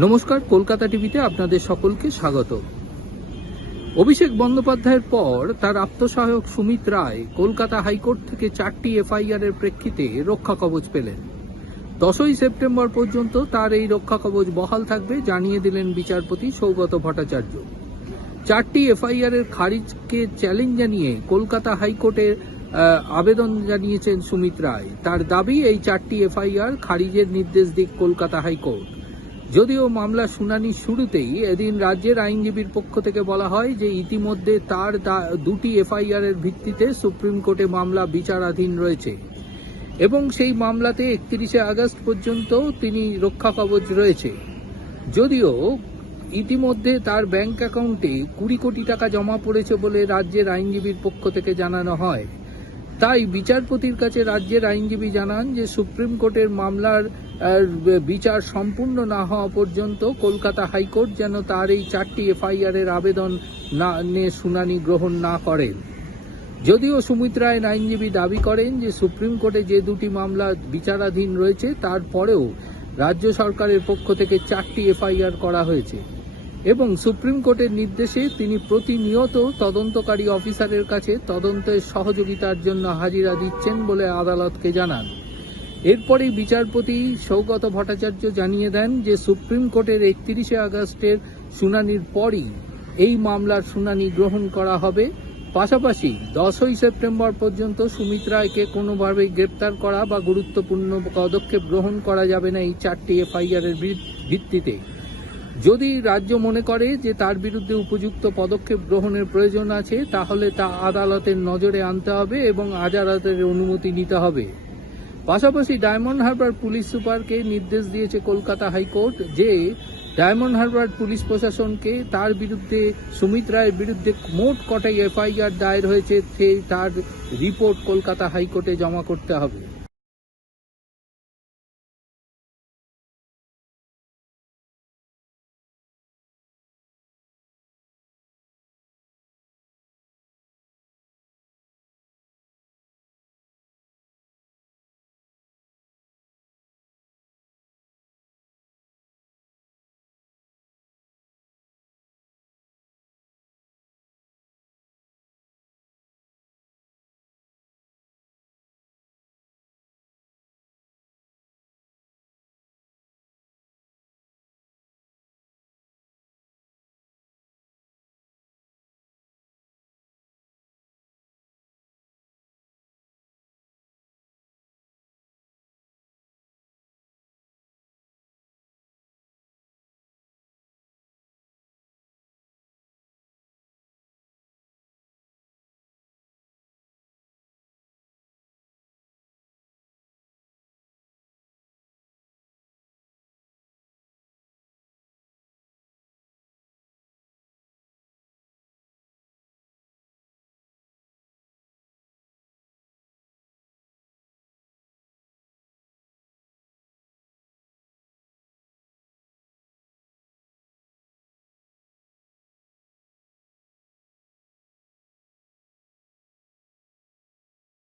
নমস্কার, কলকাতা টিভিতে আপনাদের সকলকে স্বাগত। অভিষেক বন্দ্যোপাধ্যায়ের পর তার আত্মসহায়ক সুমিত রায় কলকাতা হাইকোর্ট থেকে 4টি এফআইআর এর প্রেক্ষিতে রক্ষা কবচ পেলেন। 10ই সেপ্টেম্বর পর্যন্ত তার এই রক্ষা কবচ বহাল থাকবে জানিয়ে দিলেন বিচারপতি সৌগত ভট্টাচার্য। 4টি এফআইআর এর খারিজকে চ্যালেঞ্জ জানিয়ে কলকাতা হাইকোর্টে আবেদন জানিয়েছেন সুমিত রায়। তার দাবি, এই 4টি এফআইআর খারিজের নির্দেশ দিক কলকাতা হাইকোর্ট। যদিও মামলার শুনানির শুরুতেই এদিন রাজ্যের আইনজীবীর পক্ষ থেকে বলা হয় যে ইতিমধ্যে তার 2টি এফআইআর এর ভিত্তিতে সুপ্রিম কোর্টে মামলা বিচারাধীন রয়েছে এবং সেই মামলাতে 31শে আগস্ট পর্যন্ত তিনি রক্ষা কবচ রয়েছে। যদিও ইতিমধ্যে তার ব্যাংক অ্যাকাউন্টে 20 কোটি টাকা জমা পড়েছে বলে রাজ্যের আইনজীবীর পক্ষ থেকে জানানো হয়। তাই বিচারপতির কাছে রাজ্যের আইনজীবী জানান যে সুপ্রিম কোর্টের মামলার বিচার সম্পূর্ণ না হওয়া পর্যন্ত কলকাতা হাইকোর্ট যেন তার এই 4টি এফআইআর এর আবেদন নিয়ে শুনানি গ্রহণ না করেন। যদিও সুমিত রায়ের আইনজীবী দাবি করেন যে সুপ্রিম কোর্টে যে 2টি মামলা বিচারাধীন রয়েছে তারপরেও রাজ্য সরকারের পক্ষ থেকে 4টি এফআইআর করা হয়েছে এবং সুপ্রিম কোর্টের নির্দেশে তিনি প্রতিনিয়ত তদন্তকারী অফিসারের কাছে তদন্তের সহযোগিতার জন্য হাজিরা দিচ্ছেন বলে আদালতকে জানান। এরপরেই বিচারপতি সৌগত ভট্টাচার্য জানিয়ে দেন যে সুপ্রিম কোর্টের 31শে আগস্টের শুনানির পরই এই মামলার শুনানি গ্রহণ করা হবে। পাশাপাশি 10ই সেপ্টেম্বর পর্যন্ত সুমিত রায়কে কোনোভাবেই গ্রেপ্তার করা বা গুরুত্বপূর্ণ পদক্ষেপ গ্রহণ করা যাবে না এই 4টি এফআইআর এর ভিত্তিতে। যদি রাজ্য মনে করে যে তার বিরুদ্ধে উপযুক্ত পদক্ষেপ গ্রহণের প্রয়োজন আছে তাহলে তা আদালতের নজরে আনতে হবে এবং আদালতের অনুমতি নিতে হবে। পাশাপাশি ডায়মন্ড হারবার পুলিশ সুপারকে নির্দেশ দিয়েছে কলকাতা হাইকোর্ট যে ডায়মন্ড হারবার পুলিশ প্রশাসনকে তার বিরুদ্ধে সুমিত রায়ের বিরুদ্ধে মোট কটাই এফআইআর দায়ের হয়েছে তার রিপোর্ট কলকাতা হাইকোর্টে জমা করতে হবে।